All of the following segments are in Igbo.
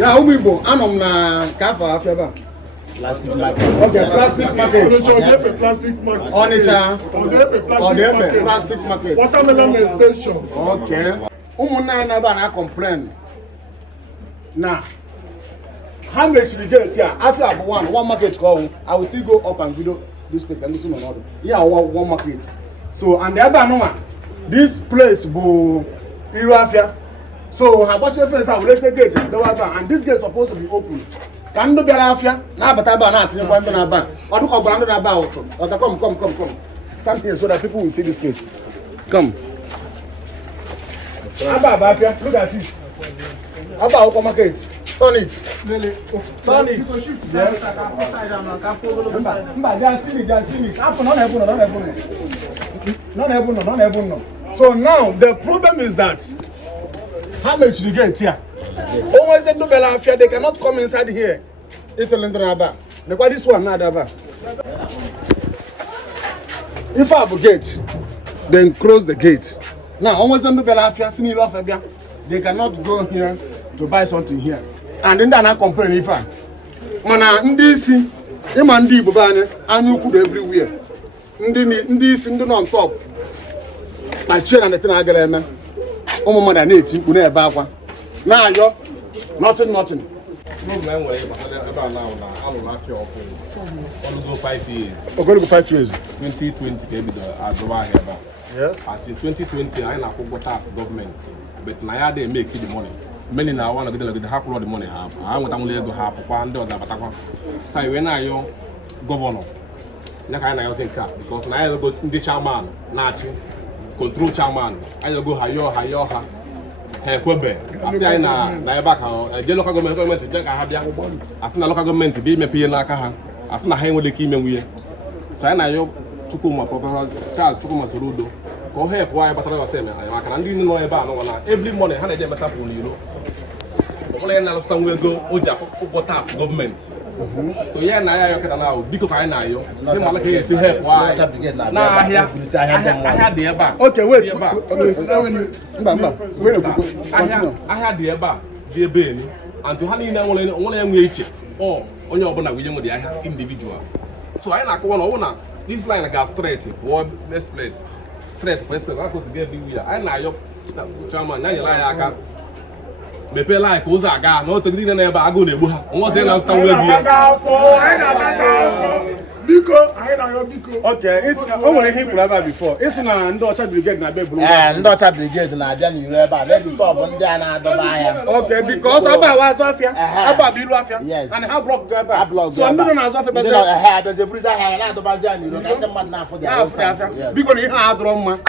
Yeah, Umibo, I'm na Kafa Afeba. Plastic market. Okay, plastic market. Plastic market. Onitsha. Plastic market. Watermelon station. Okay. Umuna na complain. Now, how much we get here? After one market call, I will still go up and video this place and listen on order. Yeah, one market. So and the other no, this place will Irafia. So how about your friends have let's gate and this gate is supposed to be open. Can do Irafia? Now but I'm not in the bank. Or look around the about. Okay, come. Stand here so that people will see this place. Come. Abba, look at this. Abba, market. Turn it. Turn it. Yes. They are seeing it. Not. So now the problem is that how much you get here? Almost no Belafia, they cannot come inside here. This one not Abba. If I have a gate, then close the gate. Now almost no Belafia, they cannot go here to buy something here. And then they not complain if I. Mana ndisi, imandi bubane, anu could everywhere. Ndisi on top. My chain and the thing I get them. Oh, mother needs you never back one. Now yo, nothing. No man, about now, I will laugh your offering. Only go 5 years. Oh, go 5 years. 2020 can be the Adoba here. Yes. As in 2020, I know what tax government, but now they make the money. Many now want to get the half of the money. I want only to have one dollar. But say when I your governor, like I know think because now I go the chairman, Nazi, control chairman. I go hire her. Hey, Quebec. I say na back the local government. I have ya. I say na local government be me pay na kaha. I say na hang with the key me we. So I know Chukuma Professor Charles Chukuma Soludo. Go help why but I say I can do no about no every morning 100 them sample you know. Only understand we go oja over tax government. So yeah na ya can now because I na yo. Say malaka here to help why. Na here I had the eba. Okay, wait. I had the eba. The ebe and to hand in only eche. Oh, only obona we dem the individual. So I na ko na this line got straight or best place. Straight first place. I go to get everywhere. I na yo chairman na you like aka. Me pay like Ozaga, no to green neighbor, I go to Buha. What then I'll start with okay, it's only him ever before. It's in a daughter brigade na Bebu. And daughter brigade na Johnny Reba. Let me stop on there na Dobaya. Okay, because Abba was off here. Abba be off here. Yes. And how block Abba? So I'm not as off a there's a prison high na Dobazia. You know, the man now for the because he had drum.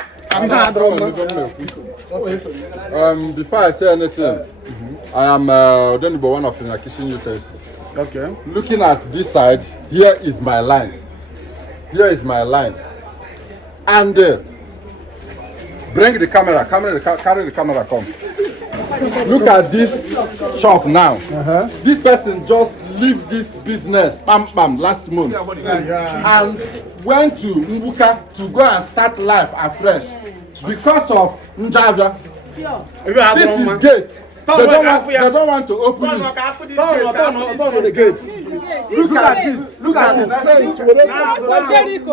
Before I say anything, I am one of the kitchen utensils. Okay. Looking at this side, here is my line. Here is my line. And bring the camera, carry the camera, come. Look at this shop now. This person just leave this business, last month. And went to Mbuka to go and start life afresh. Because of Njavia. This is gate. They don't want to open it. Turn the gate. Look at it. Look at it. Look at it.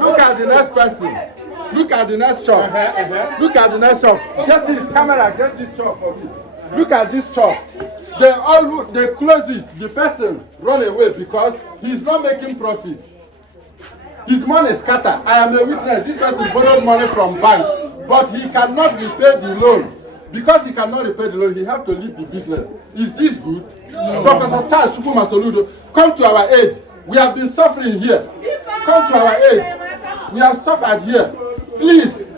Look at the next person. Look at the next shop. Look at the next shop. Get this camera. Get this shop for me. Look at this shop. They close it. The person run away because he's not making profit. His money is scattered. I am a witness. This person borrowed money from bank, but he cannot repay the loan. Because he cannot repay the loan, he has to leave the business. Is this good? No. Professor Charles Chukuma Soludo, come to our aid. We have been suffering here. Come to our aid. We have suffered here. Please,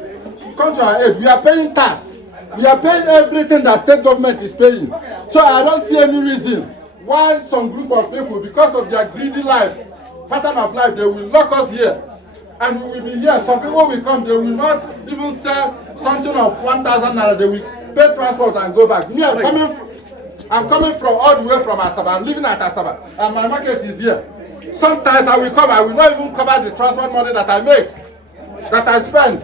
come to our aid. We are paying tax. We are paying everything that state government is paying. So I don't see any reason why some group of people, because of their greedy pattern of life, they will lock us here. And we will be here. Some people will come, they will not even sell something of 1,000 naira. They will pay transport and go back. Me, I'm coming from all the way from Asaba. I'm living at Asaba. And my market is here. Sometimes I will come, I will not even cover the transport money that I make, that I spend.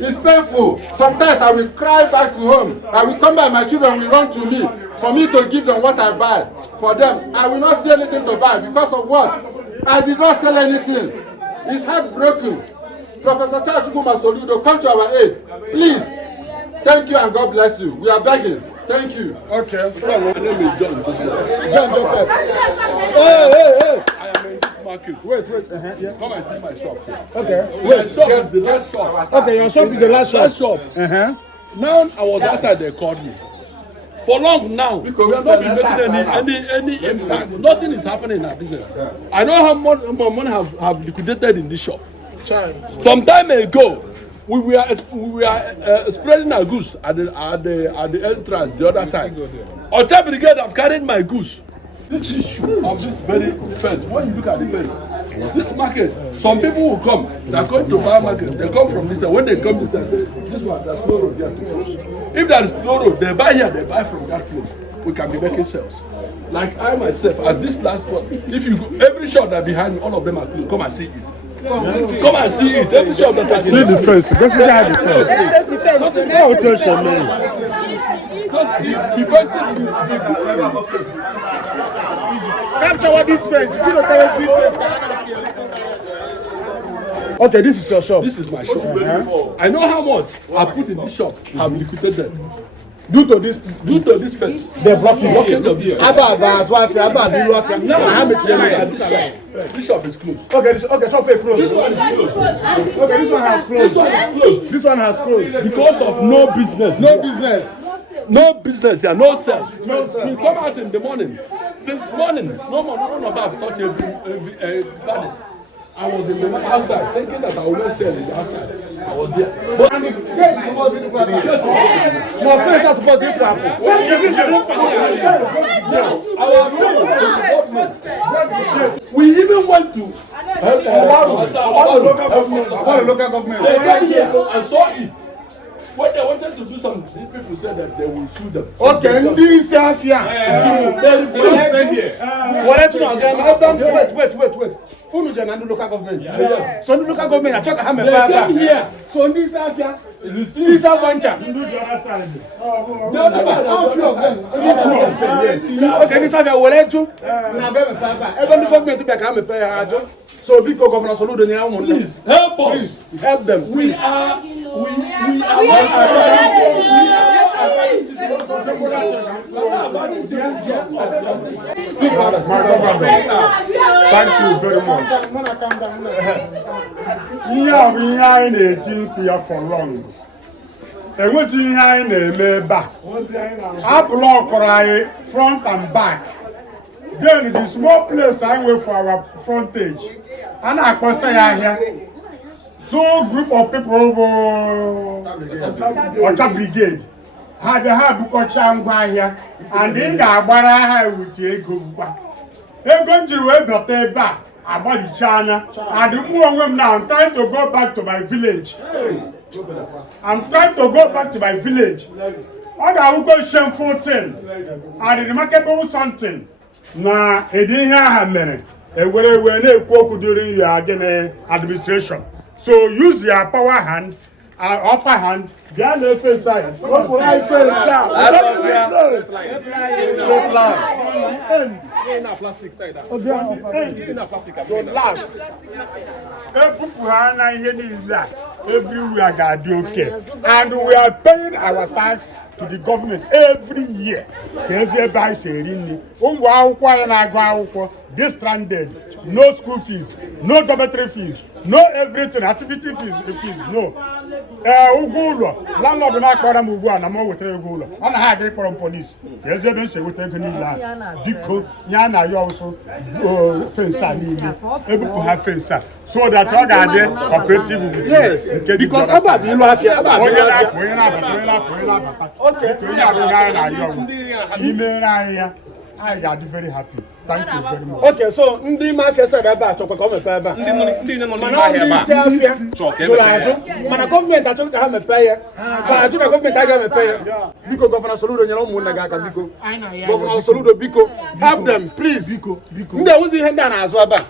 It's painful. Sometimes I will cry back to home. I will come back, my children will run to me for me to give them what I buy for them. I will not see anything to buy because of what? I did not sell anything. It's heartbroken. Professor Chachukuma Soludo, come to our aid. Please. Thank you and God bless you. We are begging. Thank you. Okay. My name is John Joseph. John Joseph. Hey. I am in this market. Wait. Yeah. Come and see my shop. Okay. My shop is the last shop. Okay, your shop is the last shop. Now I was outside, they called me. For long now, we have not been making any impact. Nothing is happening in our business. I know how much money have liquidated in this shop. Some time ago, we were spreading our goods at the entrance, the other side. Ocha Brigade have carried my goods. This issue of this very fence. When you look at the fence, this market, some people will come. They are going to buy market. They come from this side. When they come this side, say, this one, there's no road here to cross. If there is no road, they buy here, they buy from that place. We can be making sales. Like I myself, as this last one, if you go, every shop that behind me, all of them are closed. Come and see it. Come and see it. Every shop that I See the face. Because you have the face. How tell your name? The first thing Capture what this face. If you don't tell us this face. Okay, this is your shop. this is my shop. I know how much I put in this shop. I've liquidated. Due to this fence. they block you. Blockage of this fence. This shop is closed. Okay, shop is closed. This one is closed. Okay, this one has closed. This one has closed. Because of no business. No business. No business here, no sales. No sales. We come out in the morning. Since morning, none of us have touched every garden. I was in the outside thinking that I would not sell this outside. I was there. But And the gate is supposed to be proper. Your face is supposed to be proper. we even went to Local government. They came here and saw it. When they wanted to do something, these people said that they will sue them. Okay, ndị isi afia. Wait. Unu je na ndị local government. Yes. So ndị local government achọ ka ha mepee aka. So ndị isi afia. Ndị isi agbancha. The other side. How few of them? Ndị isi afia. Okay, ndị isi afia were jụ na be mepee aka. Ebe ndị government bịa ka ha mepee ha ajụ. So biko Governor Soludo nyere ụmụ ndị. Please help us. Please help them. We are Speak brothers, my governor. Thank you very much. Ihe a bụ ihe anyị na-eti mkpu ya for long. Enweghị ihe anyị na-eme ebe a. Apụlụ ọkụrụ anyị front and back. Then the small place anyị nwee for our frontage. A na-akpọsa ya ahịa. So group of people Ocha Brigade ha bukọcha ngwa ahịa and ị ga-agbara ha ewute ego njiri wee bịata ebe a agbalicha anya and mụ onwe m now I'm trying to go back to my village. Ọ ga-awụkwa shameful thing and remarkable something na edi ihe aha mere ewere na-ekwu okwu during your administration. So use your power hand, upper hand, behind the face side. Open eye face side. Plastic side. So last, everywhere got okay. And we are paying our tax to the government every year. They stranded, no school fees, no dormitory fees, no everything, activity fees, no. Landlord na akpara m ugbu a na m wetara ego ụlọ. Ọ na ha aga ịkpọrọ m police. Ka eze ebe m si weta ego niile a. Biko, ya na ya ọsọ fence a niile. Ebupụ ha fence a. So that ọ ga-adị cooperative with Yes, because aba bụ ilu afia, onye na-abata. Okay. Onye abụghị anyị na-ayọ ọrụ. Imere anyị ya, anyị ga-adị very happy. Thank you very much. Okay, so ndị mafia side ebe a chọkwa ka ọ mepee ebe a. Mana ndị isi afia jụrụ ajụ, mana gọọmenti achọghị ka ha mepee ya. Fa ajụ na gọọmenti agaghị emepe ya. Biko Governor Soludo nyere ụmụnne gị aka biko. Governor Soludo biko help them please. Ndị enwezi ihe ndị a na-azụ ebe a.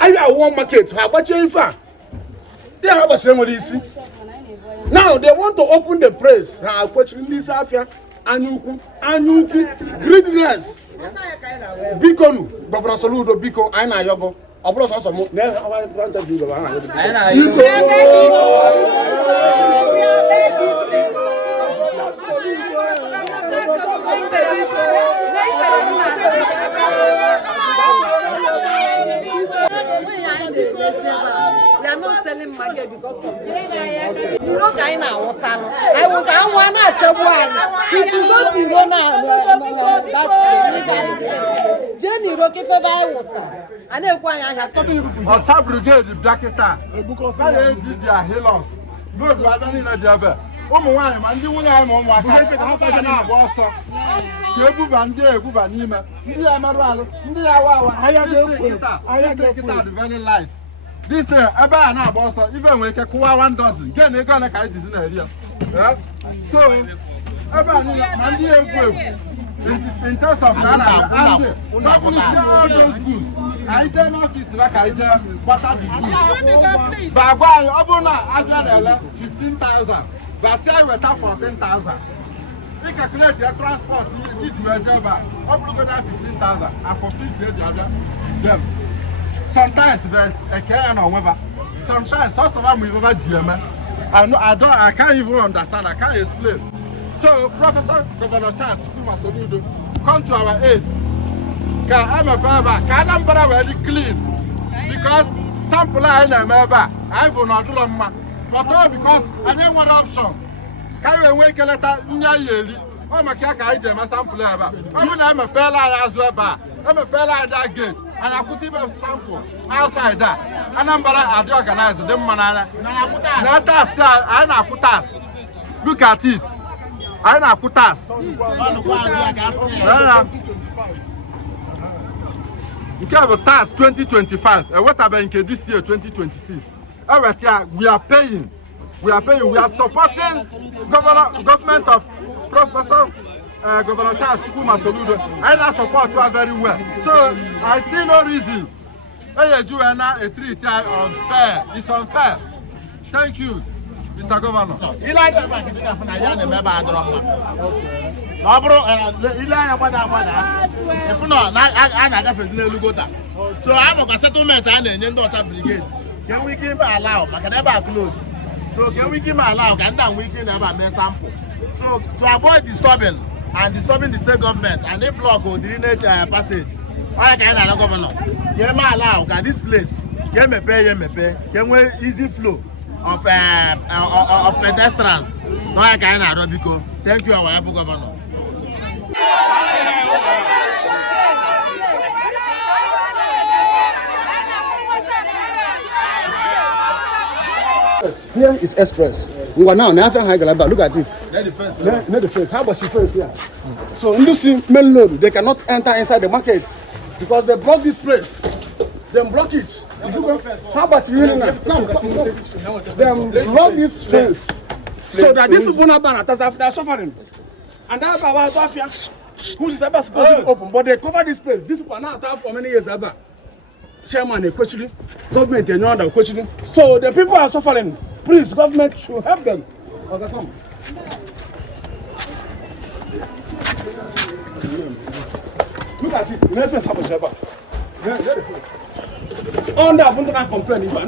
Anyị awụọ market ha agbachie ife a. Ndị ha gbachiri nwere isi. Now they want to open the press. Question this afia anyuku greediness. Bikonu Governor Soludo Biko aina yogo. Obro so mo na ranta bi baba. Aina yogo. We are not selling market because of this. You know, I was one at a one. If you go to go now, that's Jenny Rocky for by was. I know why I have talking. On top brigade, the Blacketa, they did their healers. Good, I don't know the other. Oh, my, and you want to have one. I have also. You and there, Gubanima. You are Maralo. You are I have very light. This thing, about now, boss, even we can call 1 dozen. Get a gun like I did in the area. So, about in terms of Ghana, all those goods. I don't know if it's like I did, what are the goods? But why, Abona, Adriana, 15,000. Vasai went up for 10,000. They calculate your transport, you do a job, up to 15,000, and for 50, them. Sometimes I can't know sometimes some of them will over GM. I can't even understand, I can't explain. So Professor Governor Charles come to our aid. I'm a barber, can Anambra very clean because some people are in a member. I will not do them, but all because I didn't want option. Can you wake a letter? I'm a caca, I'm a sample. I'm a fella as well. I'm a fella at that gate. And I could see a sample outside that. Anambra are the organizer, them manana. Not us, I put us. Look at it. I put us. You have a task 2025. And what about in this year 2026? We are paying. We are supporting government of Professor Governor Charles Soludo. I support her very well. So I see no reason. A treat unfair. It's unfair. Thank you, Mr. Governor. So I'm a settlement and then brigade. Can we give allow? I can never close. So can we give allow? Can we can never sample? So to avoid disturbing the state government and they block or drainage passage, I can allow governor. Can we allow? Can this place? Can we pay? Can we easy flow of pedestrians? No, I can allow because thank you, our governor. Here is express. Now, look at it. Not the face. How about you face here? So, in this main load, they cannot enter inside the market because they block this place. They block it. How about you? They block this fence. So that these people they are suffering. And that's our who is supposed to open, but they cover this place. These people are not attacked for many years. Chairman, questioning government, and other questioning. So the people are suffering. Please, government should help them. Okay, come. Look at it. Never happens ever. Under abundant complaining, so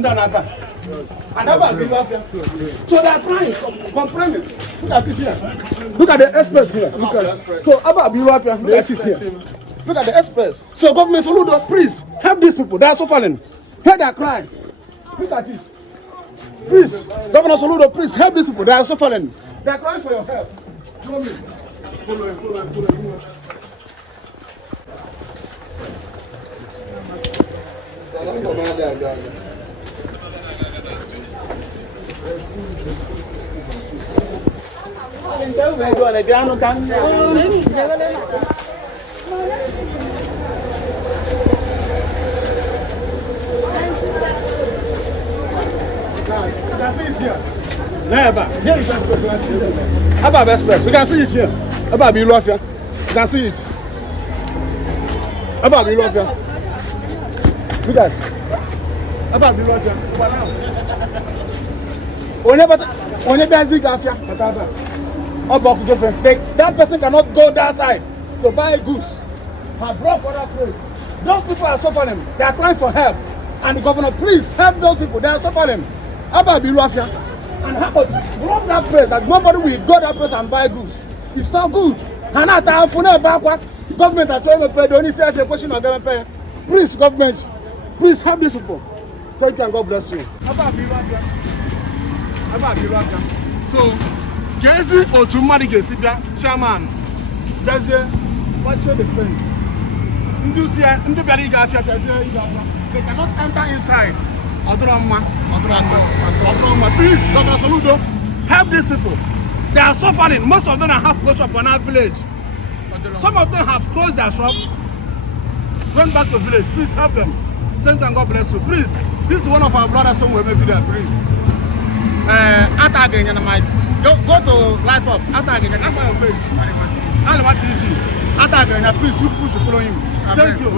they are trying to complaining. Look at it here. Look at the express here. Look at it. So about look at it here. Look at the express. So government Soludo, please help these people. They are suffering. Hear their cry. Look at it. Please, Governor Soludo, please help these people. They are suffering. They are crying for your help. Follow me. Follow. Here is express. Above express. We can see it here. Above Ilofia. You can see it. Above Ilofia. Look at it. Above Ilofia. Oh, never. Only basic afia. That person cannot go that side to buy goods. Have brought other place. Those people are suffering. They are crying for help. And the governor, please help those people. They are suffering. Abba Biluafia. And how about block that place that nobody will go that place and buy goods. It's not good. Hanata Fune backward. Government are trying to pay. They only say if a question of government pay. Please, government, please help these people. Thank you and God bless you. Abba Biluafia. So, Kezi Otumari Gesibia, chairman, there's a what's your defense? They cannot enter inside. Please, Dr. Soludo, help these people. They are suffering. Most of them have closed shop on our village. Some of them have closed their shop, went back to village. Please help them. Thank you and God bless you. Please, this is one of our brothers somewhere, maybe there, please. Go to light up. Anambra TV. Please, you push follow him. Thank you.